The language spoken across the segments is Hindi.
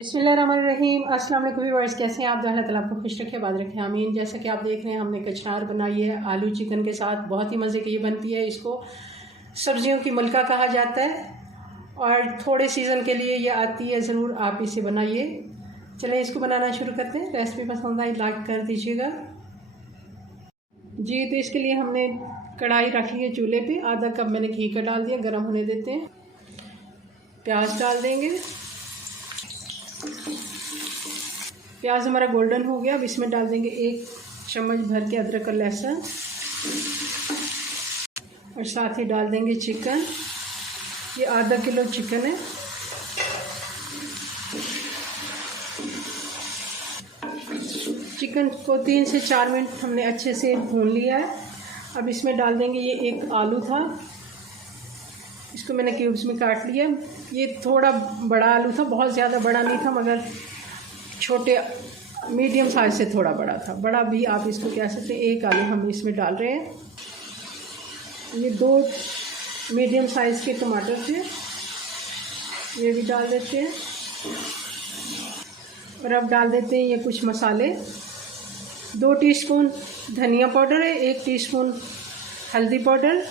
बिस्मिल्लाहिर्रहमानिर्रहीम। अस्सलाम वालेकुम व्यूअर्स, कैसे हैं आप? अल्लाह ताला आपको खुश रखे, आबाद रखे, आमीन। जैसा कि आप देख रहे हैं, हमने कचनार बनाई है आलू चिकन के साथ। बहुत ही मज़े की ये बनती है। इसको सब्जियों की मलका कहा जाता है और थोड़े सीज़न के लिए ये आती है। ज़रूर आप इसे बनाइए। चलें इसको बनाना शुरू करते हैं। रेसिपी पसंद आई लाइक कर दीजिएगा जी। तो इसके लिए हमने कढ़ाई रख ली है चूल्हे पे। आधा कप मैंने घी का डाल दिया, गर्म होने देते हैं। प्याज डाल देंगे। प्याज हमारा गोल्डन हो गया। अब इसमें डाल देंगे 1 चम्मच भर के अदरक और लहसुन, और साथ ही डाल देंगे चिकन। ये आधा किलो चिकन है। चिकन को 3 से 4 मिनट हमने अच्छे से भून लिया है। अब इसमें डाल देंगे ये 1 आलू था, इसको मैंने क्यूब्स में काट लिया। ये थोड़ा बड़ा आलू था, बहुत ज़्यादा बड़ा नहीं था, मगर छोटे मीडियम साइज से थोड़ा बड़ा था। बड़ा भी आप इसको कह सकते हैं। 1 आलू हम इसमें डाल रहे हैं। ये 2 मीडियम साइज़ के टमाटर थे, ये भी डाल देते हैं। और अब डाल देते हैं ये कुछ मसाले। 2 टीस्पून धनिया पाउडर है, 1 टीस्पून हल्दी पाउडर,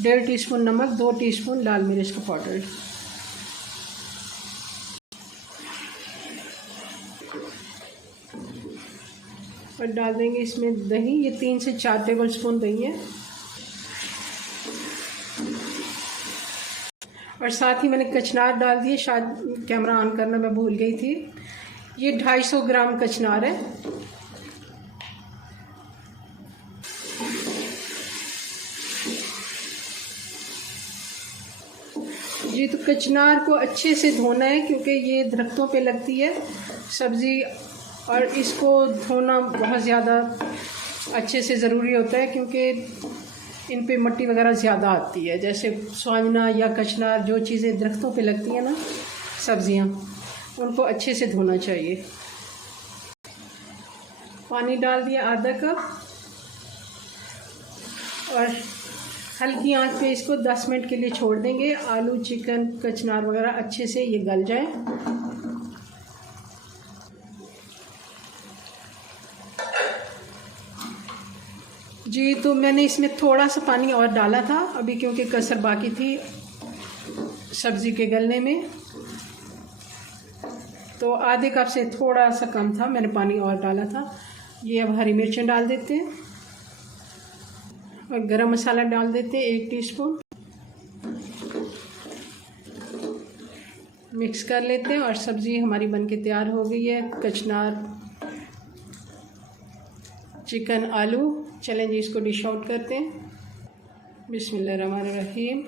1.5 टीस्पून नमक, 2 टीस्पून लाल मिर्च का पाउडर। और डाल देंगे इसमें दही। ये 3 से 4 टेबलस्पून दही है। और साथ ही मैंने कचनार डाल दिए। शायद कैमरा ऑन करना मैं भूल गई थी। ये 250 ग्राम कचनार है। जी, तो कचनार को अच्छे से धोना है, क्योंकि ये दरख्तों पे लगती है सब्ज़ी, और इसको धोना बहुत ज़्यादा अच्छे से ज़रूरी होता है, क्योंकि इन पे मिट्टी वगैरह ज़्यादा आती है। जैसे स्वामिना या कचनार, जो चीज़ें दरख्तों पे लगती हैं ना, सब्ज़ियाँ, उनको अच्छे से धोना चाहिए। पानी डाल दिया आधा कप, और हल्की आंच पे इसको 10 मिनट के लिए छोड़ देंगे। आलू, चिकन, कचनार वगैरह अच्छे से ये गल जाए। जी, तो मैंने इसमें थोड़ा सा पानी और डाला था अभी, क्योंकि कसर बाकी थी सब्ज़ी के गलने में। तो आधे कप से थोड़ा सा कम था, मैंने पानी और डाला था। ये अब हरी मिर्चें डाल देते हैं, और गरम मसाला डाल देते हैं 1 टीस्पून। मिक्स कर लेते हैं, और सब्ज़ी हमारी बनके तैयार हो गई है। कचनार, चिकन, आलू। चलें जी, इसको डिश आउट करते हैं। बिस्मिल्लाहिर्रहमानिर्रहीम।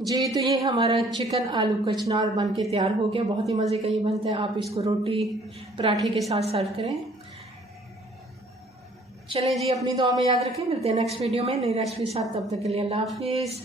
जी, तो ये हमारा चिकन आलू कचनार बन के तैयार हो गया। बहुत ही मज़े का ये बनता है। आप इसको रोटी पराठे के साथ सर्व करें। चलें जी, अपनी दुआ में याद रखें। मिलते हैं नेक्स्ट वीडियो में नई रेसिपी साथ। तब तक के लिए अल्लाह हाफिज़।